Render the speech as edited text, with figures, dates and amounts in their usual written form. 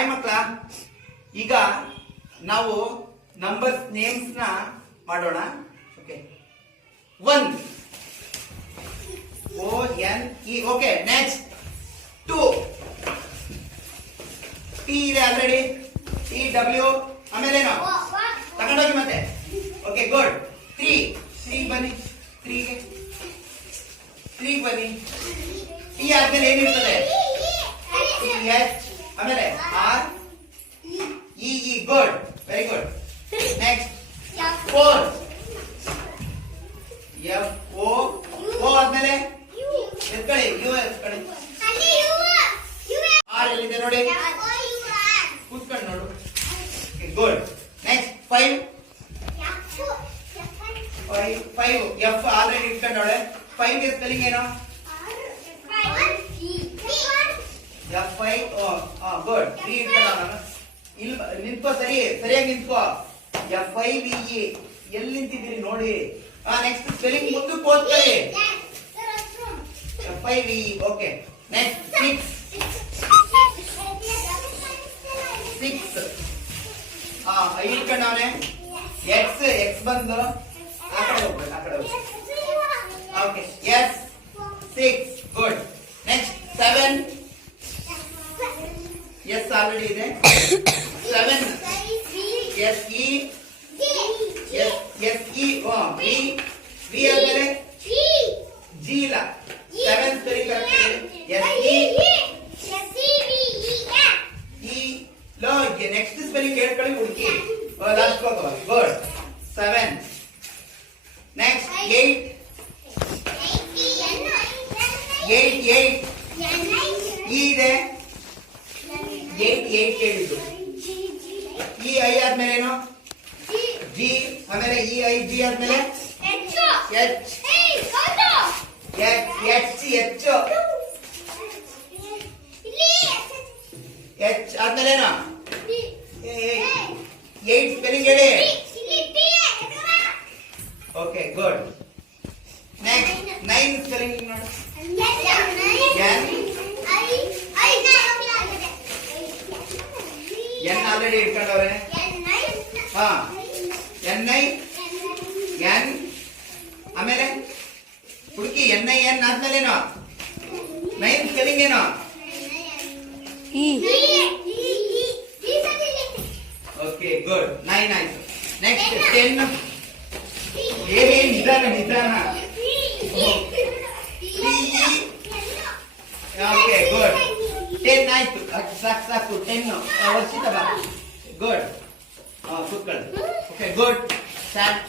Hi ಮಕ್ಕಳ, ಈಗ ನಾವು ನಂಬರ್ಸ್ ನೇಮ್ಸ್ ನ ಮಾಡೋಣ. Okay, 1 O-N-E. Okay, next 2 T ಇದೆ ಆಲ್ರೆಡಿ, T-W. ಆಮೇಲೇನು ತಗೊಂಡೋಗಿ ಮತ್ತೆ. Okay, good. 3 ಬನ್ನಿ, 3 ಬನ್ನಿ. T ಆದ್ಮೇಲೆ ಏನಿರ್ತದೆ? H. ಆಮೇಲೆ R-E-E. Good, very good. Next 4 F-O. O ಆದ್ಮೇಲೆ ಎತ್ಕೊಳ್ಳಿ, U ಎತ್ಕೊಳ್ಳಿ. R ಎಲ್ಲಿದೆ ನೋಡಿ, ಕೂತ್ಕೊಂಡು ನೋಡು. ಗುಡ್. ನೆಕ್ಸ್ಟ್ 5 F ಆಲ್ರೆಡಿ ಇಟ್ಕೊಂಡೋಳೆ. 5 ಗೆ ಸ್ಪೆಲ್ಲಿಂಗ್ ಏನು? F-I. ಗುಡ್. 3 ಇಟ್ಕೊಂಡ. ಇಲ್ಲಿ ನಿಂತ್ಕೋ, ಸರಿಯಾಗಿ ನಿಂತ್ಕೋ. F-I-V-E. ಎಲ್ಲಿ ನಿಂತಿದ್ದೀರಿ ನೋಡಿ. ನೆಕ್ಸ್ಟ್ ಸ್ಪೆಲ್ಲಿಂಗ್ ಮುಂದಕ್ಕೆ ಓದ್ಕೊಳ್ಳಿ. F-I-V-E. ಓಕೆ, ನೆಕ್ಸ್ಟ್ 6 ಐ ಇಟ್ಕೊಂಡವನೆ. X ಬಂದು ಆ ಕಡೆ ಹೋಗ್ಬೇಕು, ಆ ಕಡೆ ಹೋಗ್ಬೇಕು. Okay, S 6. Good. Next 7 S already ಇದೆ. 7 S-E. ವಿ ಆದ್ಮೇಲೆ ಜಿ ಇಲ್ಲ. 7 ಸ್ಪೆಲ್ಲಿಂಗ್ ಕರೆಕ್ಟ್ ಇದೆ. S-E. ನೆಕ್ಸ್ಟ್ ಸ್ಪೆಲ್ಲಿಂಗ್ ಹೇಳ್ಕೊಳ್ಳಿ ಹುಡುಕಿ. ಲಾಸ್ಟ್ ಹೋಗುವ. ಗುಡ್. 7. ನೆಕ್ಸ್ಟ್ 8 E ಇದೆ. 8 ಹೇಳಿದ್ದು. E-I ಆದ್ಮೇಲೆ ಏನು? G. ಆಮೇಲೆ E-I-G ಆದ್ಮೇಲೆ H. ಆದ್ಮೇಲೆ ಏನು? 8 ಸ್ಪೆಲ್ಲಿಂಗ್ ಹೇಳಿ. Okay, good. ನೆಕ್ಸ್ಟ್ 9 ಸ್ಪೆಲ್ಲಿಂಗ್ ನೋಡು. N ಆಲ್ರೆಡಿ ಇಟ್ಕೊಂಡವ್ರೆ. N-I. N ಆಮೇಲೆ ಹುಡುಕಿ. N-I-N ಆದ್ಮೇಲೆ ಏನು? 9 ಸ್ಪೆಲ್ಲಿಂಗ್ ಏನು? Okay, good. 9 ಆಯ್ತು. ನೆಕ್ಸ್ಟ್ 10. ನಿಧಾನ. Okay, good. 10 ಆಯ್ತು. ಸಾಕು 10. ವರ್ಷಿತ ಬಾ. ಗುಡ್. ಕೂತ್ಕೊಳ್ಳಿ. Okay, good. ಸ್ಟಾರ್ಟ್.